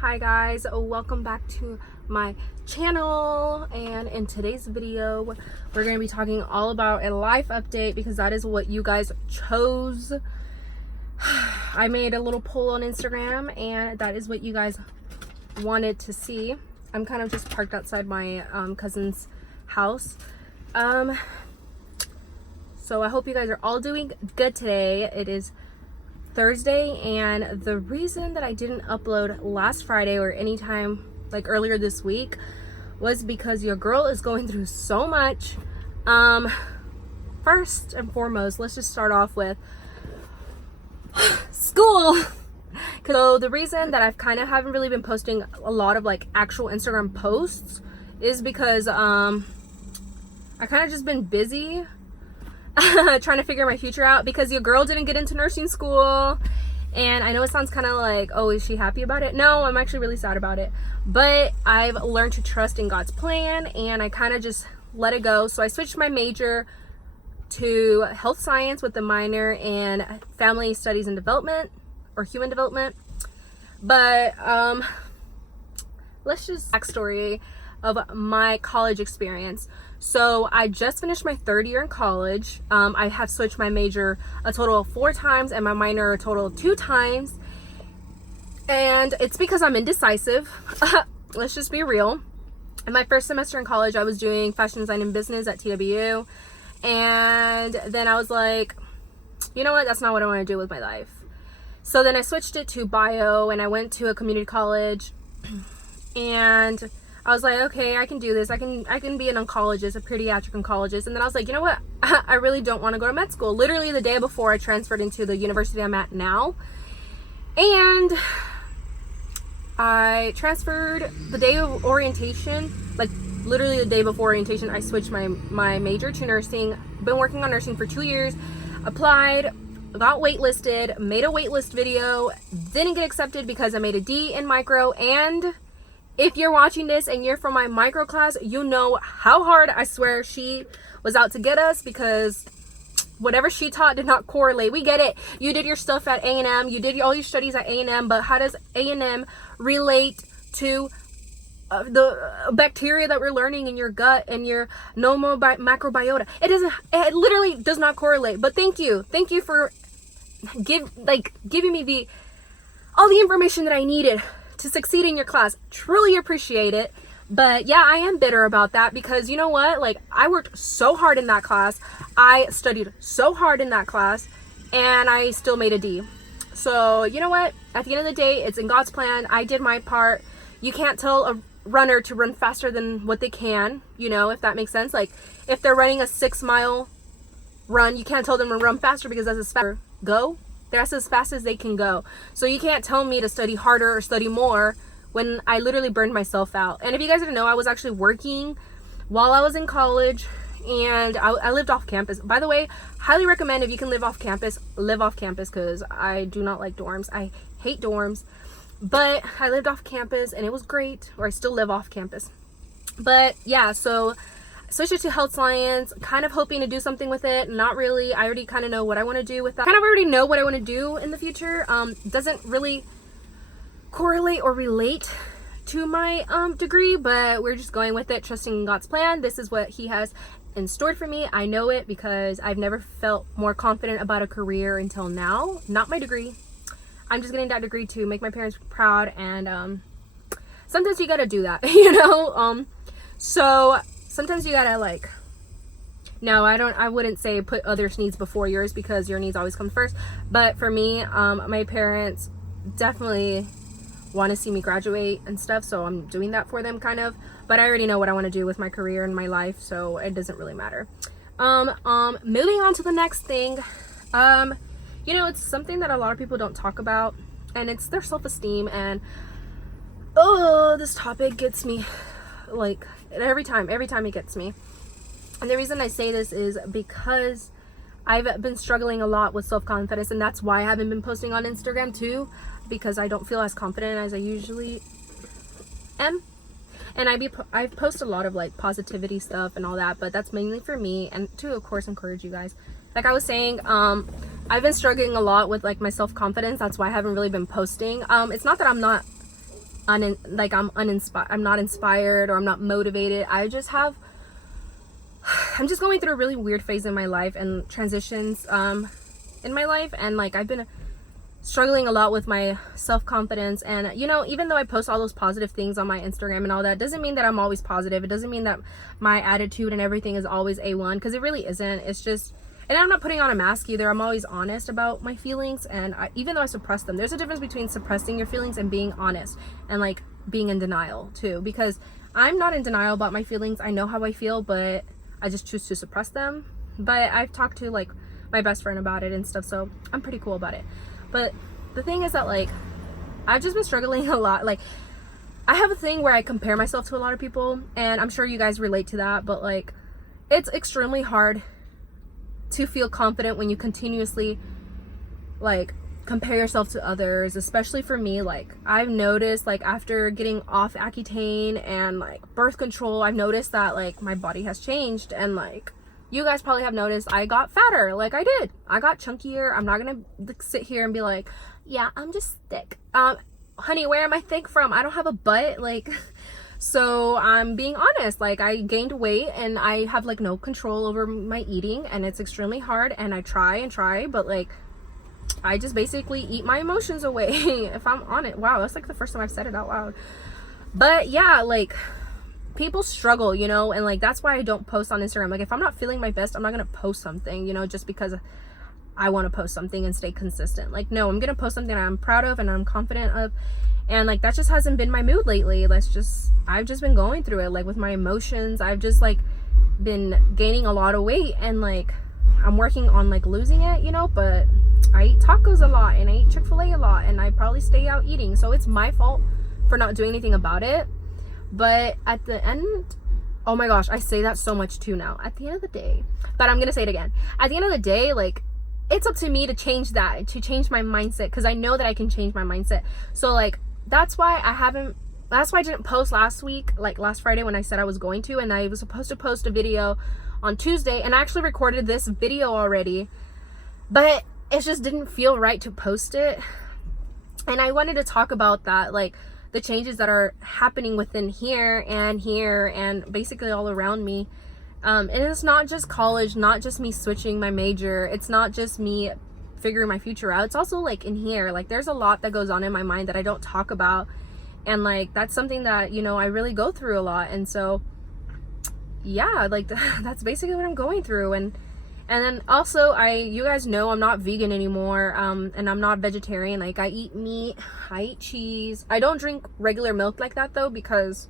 Hi guys, welcome back to my channel, and in today's video we're going to be talking all about a life update because that is what you guys chose. I made a little poll on Instagram and that is what you guys wanted to see. I'm kind of just parked outside my cousin's house. So I hope you guys are all doing good today. It is Thursday, and the reason that I didn't upload last Friday or anytime like earlier this week was because your girl is going through so much. First and foremost, let's just start off with school. So the reason that I've kind of haven't really been posting a lot of like actual Instagram posts is because I kind of just been busy trying to figure my future out, because your girl didn't get into nursing school. And I know it sounds kind of like, oh, is she happy about it? No, I'm actually really sad about it, but I've learned to trust in God's plan and I kind of just let it go. So I switched my major to health science with a minor in family studies and development, or human development. But let's just backstory of my college experience. So I just finished my third year in college. I have switched my major a total of 4 times and my minor a total of 2 times. And it's because I'm indecisive. Let's just be real. In my first semester in college, I was doing fashion design and business at TWU. And then I was like, you know what? That's not what I want to do with my life. So then I switched it to bio and I went to a community college. And I was like, okay, I can do this. I can be an oncologist, a pediatric oncologist. And then I was like, you know what? I really don't want to go to med school. Literally the day before I transferred into the university I'm at now. And I transferred the day of orientation, like literally the day before orientation, I switched my major to nursing. Been working on nursing for 2 years, applied, got waitlisted, made a waitlist video, didn't get accepted because I made a D in micro. And if you're watching this and you're from my micro class, you know how hard I swear she was out to get us, because whatever she taught did not correlate. We get it. You did your stuff at A&M. You did all your studies at A&M, but how does A&M relate to the bacteria that we're learning in your gut and your macrobiota? It doesn't. It literally does not correlate. But thank you for giving me all the information that I needed to succeed in your class. Truly appreciate it. But yeah, I am bitter about that, because you know what, like, I worked so hard in that class, I studied so hard in that class, and I still made a D. So you know what, at the end of the day, it's in God's plan. I did my part. You can't tell a runner to run faster than what they can, you know, if that makes sense. Like, if they're running a 6-mile run, you can't tell them to run faster, because that's as fast that's as fast as they can go. So you can't tell me to study harder or study more when I literally burned myself out. And if you guys didn't know, I was actually working while I was in college, and I lived off campus. By the way, highly recommend, if you can live off campus, because I do not like dorms. I hate dorms. But I lived off campus and it was great, or I still live off campus. But yeah, so switched it to health science, kind of hoping to do something with it. Not really. I already kind of know what I want to do with that. Kind of already know what I want to do in the future. Doesn't really correlate or relate to my degree, but we're just going with it, trusting in God's plan. This is what he has in store for me. I know it because I've never felt more confident about a career until now. Not my degree. I'm just getting that degree to make my parents proud, and sometimes you gotta do that, you know. So sometimes you gotta, like, no, I wouldn't say put others' needs before yours, because your needs always come first. But for me, my parents definitely want to see me graduate and stuff, so I'm doing that for them, kind of. But I already know what I want to do with my career and my life, so it doesn't really matter. Moving on to the next thing. You know, it's something that a lot of people don't talk about, and it's their self-esteem. And oh, this topic gets me, like, every time it gets me. And the reason I say this is because I've been struggling a lot with self-confidence, and that's why I haven't been posting on Instagram too, because I don't feel as confident as I usually am. And I post a lot of like positivity stuff and all that, but that's mainly for me and to, of course, encourage you guys. Like I was saying, I've been struggling a lot with like my self-confidence. That's why I haven't really been posting. It's not that I'm not I'm uninspired, I'm not inspired, or I'm not motivated. I'm just going through a really weird phase in my life and transitions in my life, and like I've been struggling a lot with my self-confidence. And you know, even though I post all those positive things on my Instagram and all that, doesn't mean that I'm always positive. It doesn't mean that my attitude and everything is always A1, because it really isn't. It's just, and I'm not putting on a mask either. I'm always honest about my feelings, and even though I suppress them, there's a difference between suppressing your feelings and being honest, and like being in denial too, because I'm not in denial about my feelings. I know how I feel, but I just choose to suppress them. But I've talked to like my best friend about it and stuff, so I'm pretty cool about it. But the thing is that like I've just been struggling a lot. Like I have a thing where I compare myself to a lot of people, and I'm sure you guys relate to that, but like it's extremely hard to feel confident when you continuously like compare yourself to others, especially for me. Like I've noticed, like after getting off Accutane and like birth control, I've noticed that like my body has changed, and like you guys probably have noticed I got fatter. Like I got chunkier. I'm not gonna sit here and be like, yeah, I'm just thick. Honey, where am I thick from? I don't have a butt. Like so I'm being honest. Like I gained weight, and I have like no control over my eating, and it's extremely hard, and I try, but like I just basically eat my emotions away. If I'm on it. Wow, that's like the first time I've said it out loud. But yeah, like people struggle, you know, and like that's why I don't post on Instagram. Like if I'm not feeling my best, I'm not gonna post something, you know, just because I want to post something and stay consistent. Like no, I'm gonna post something I'm proud of and I'm confident of, and like that just hasn't been my mood lately. I've just been going through it, like with my emotions. I've just like been gaining a lot of weight, and like I'm working on like losing it, you know, but I eat tacos a lot, and I eat Chick-fil-A a lot, and I probably stay out eating, so it's my fault for not doing anything about it. But at the end, oh my gosh, I say that so much too now. At the end of the day, but I'm gonna say it again. At the end of the day, like it's up to me to change that, to change my mindset, because I know that I can change my mindset. So like that's why I didn't post last week, like last Friday when I said I was going to, and I was supposed to post a video on Tuesday, and I actually recorded this video already, but it just didn't feel right to post it. And I wanted to talk about that, like the changes that are happening within here and basically all around me. And it's not just college, not just me switching my major, it's not just me figuring my future out, it's also like in here. Like there's a lot that goes on in my mind that I don't talk about, and like that's something that, you know, I really go through a lot. And so yeah, like that's basically what I'm going through. And then also you guys know I'm not vegan anymore, and I'm not vegetarian. Like I eat meat, I eat cheese. I don't drink regular milk like that though, because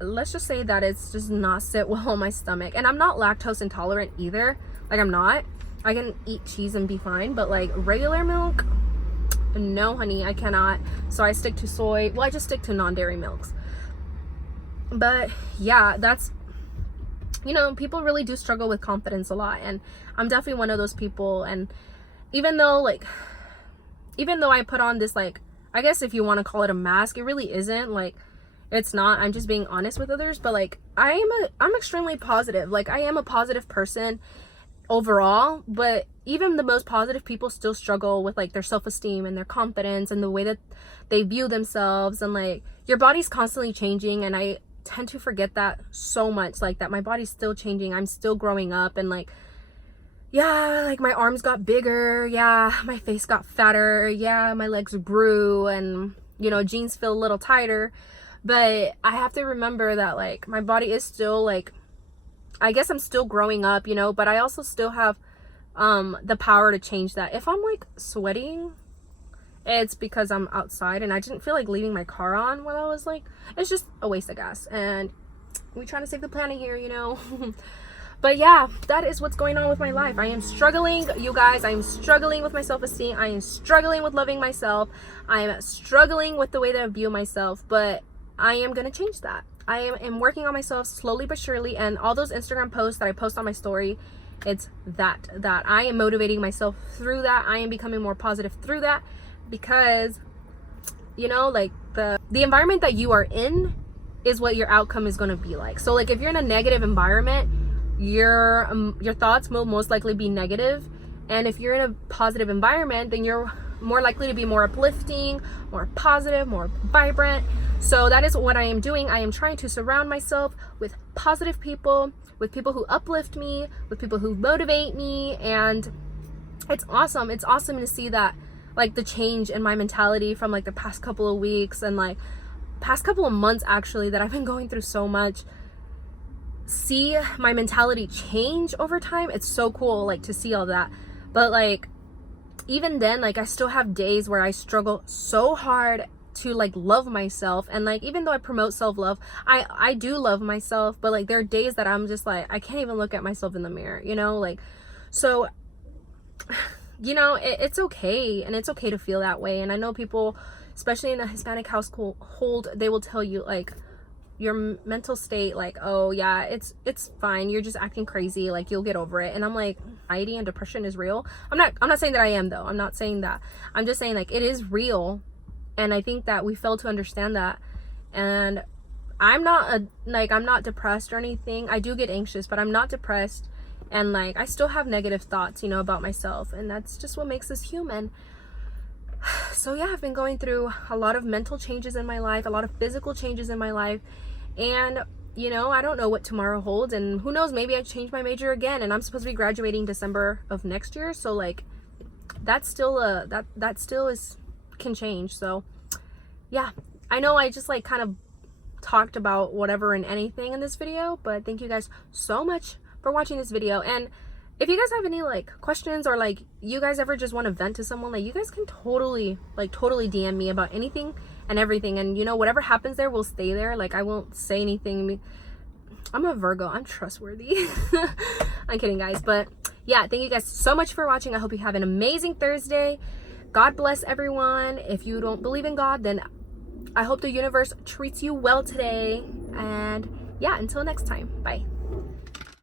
let's just say that it's just not sit well on my stomach. And I'm not lactose intolerant either. Like I'm not. I can eat cheese and be fine, but like regular milk, no honey, I cannot. So I stick to soy. Well, I just stick to non-dairy milks. But yeah, that's, you know, people really do struggle with confidence a lot, and I'm definitely one of those people. And even though I put on this, like, I guess if you want to call it a mask, it really isn't. Like it's not. I'm just being honest with others. But like I'm extremely positive. Like I am a positive person overall, but even the most positive people still struggle with like their self-esteem and their confidence and the way that they view themselves. And like your body's constantly changing, and I tend to forget that so much, like that my body's still changing, I'm still growing up. And like yeah, like my arms got bigger, yeah, my face got fatter, yeah, my legs grew, and you know, jeans feel a little tighter. But I have to remember that like my body is still like, I guess I'm still growing up, you know, but I also still have the power to change that. If I'm like sweating, it's because I'm outside, and I didn't feel like leaving my car on while I was like, it's just a waste of gas, and we're trying to save the planet here, you know. But yeah, that is what's going on with my life. I am struggling, you guys. I am struggling with my self-esteem. I am struggling with loving myself. I am struggling with the way that I view myself, but I am going to change that. I am working on myself slowly but surely, and all those Instagram posts that I post on my story, it's that I am motivating myself through that. I am becoming more positive through that, because, you know, like the environment that you are in is what your outcome is going to be like. So like if you're in a negative environment, your thoughts will most likely be negative, and if you're in a positive environment, then your more likely to be more uplifting, more positive, more vibrant. So that is what I am doing. I am trying to surround myself with positive people, with people who uplift me, with people who motivate me, and it's awesome. It's awesome to see that, like, the change in my mentality from like the past couple of weeks and like past couple of months actually, that I've been going through so much. See my mentality change over time. It's so cool, like, to see all that. But like, even then, like, I still have days where I struggle so hard to like love myself. And like, even though I promote self-love, I do love myself, but like there are days that I'm just like, I can't even look at myself in the mirror, you know? Like, so, you know, it's okay, and it's okay to feel that way. And I know people, especially in a Hispanic household, they will tell you like your mental state, like, oh yeah, it's fine, you're just acting crazy, like you'll get over it. And I'm like, anxiety and depression is real. I'm not saying that I am, though. I'm not saying that. I'm just saying, like, it is real. And I think that we fail to understand that. And I'm not depressed or anything. I do get anxious, but I'm not depressed. And like, I still have negative thoughts, you know, about myself, and that's just what makes us human. So yeah, I've been going through a lot of mental changes in my life, a lot of physical changes in my life, and you know, I don't know what tomorrow holds, and who knows, maybe I change my major again, and I'm supposed to be graduating December of next year, so like, that's still that still can change. So yeah, I know I just like kind of talked about whatever and anything in this video, but thank you guys so much for watching this video. And if you guys have any like questions, or like you guys ever just want to vent to someone, like, you guys can totally DM me about anything and everything, and you know, whatever happens there will stay there. Like, I won't say anything. I'm a Virgo, I'm trustworthy. I'm kidding, guys, but yeah, thank you guys so much for watching. I hope you have an amazing Thursday. God bless everyone. If you don't believe in God, then I hope the universe treats you well today. And yeah, until next time, bye.